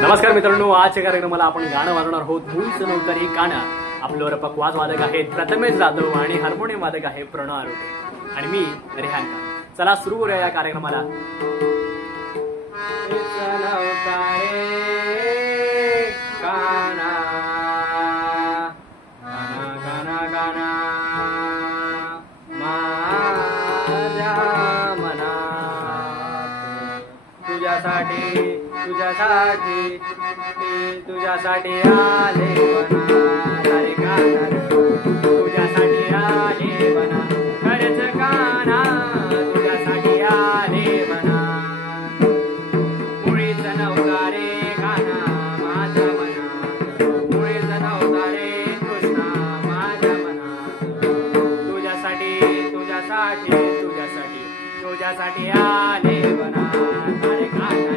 नमस्कार मित्रांनो, आजच्या कार्यक्रमाला आपण गाणं वाजवणार आहोत. मूळचं नव्हतं हे गाणं. आपल्यावर पकवाज वादक आहेत प्रथमेश जाधव आणि हार्मोनियम वादक आहे प्रणव आरोटे आणि मी रेहान खान. चला सुरू करूया या कार्यक्रमाला. तुझ्यासाठी तुझ्यासाठी आले बना रे गाना, तुझ्यासाठी आले बना खरंच गाना, तुझ्यासाठी आले बना. मुळीच नव्हता रे गाना माझ्या मनात, मुळीच नव्हता रे कृष्णा माझ्या मनात. तुझ्यासाठी तुझ्यासाठी तुझ्यासाठी तुझ्यासाठी आले बना रे गाना,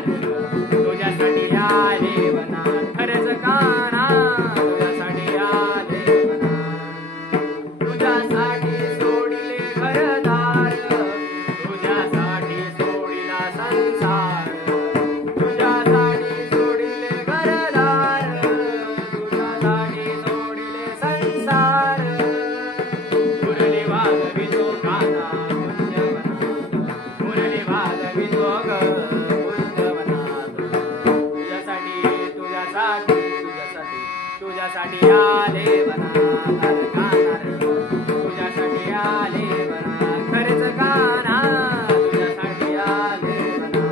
तुझ्यासाठी आले बना खरंच गाना, तुझ्यासाठी आले बना. तुझ्यासाठी सोडिले घरदार, तुझ्यासाठी सोडिला संसार, तुझ्यासाठी सोडिले घरदार, तुझ्यासाठी सोडिले संसार. मुरली वाजवितो गाना कुंजवनात, मुरली वाजवितो तुझ्यासाठी आले बना गाना, तुझ्यासाठी आले बना खरंच गाना, तुझ्यासाठी आले बना.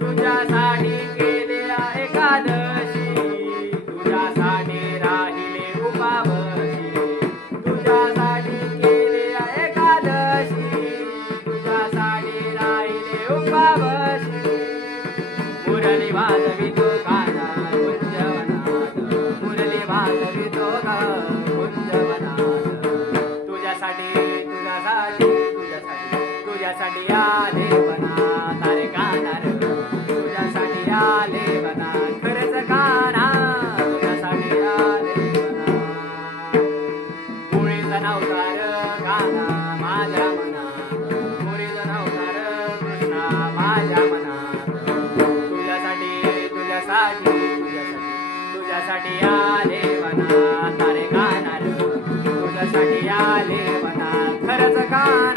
तुझ्यासाठी केले एकादशी, तुझ्यासाठी राहिले उपावशी, तुझ्यासाठी केले एकादशी, तुझ्यासाठी राहिले उपावशी. मुरली वाजवितो गाना कुंजवनात, मुरली वाजवितो कुंजवनात. तुझ्यासाठी तुझ्यासाठी तुझ्यासाठी तुझ्यासाठी आले बना तारे गाना, तुझ्यासाठी आले बना खरंच गाना, तुझ्यासाठी आले बना. मुळीच नव्हता रे गाना माझ्या मनात, मुळीच नव्हता रे कृष्णा माझ्या मनात. तुझ्यासाठी तुझ्यासाठी तुझ्यासाठी आले बना तारे गाना, तुझ्यासाठी आले बना खरंच गाना.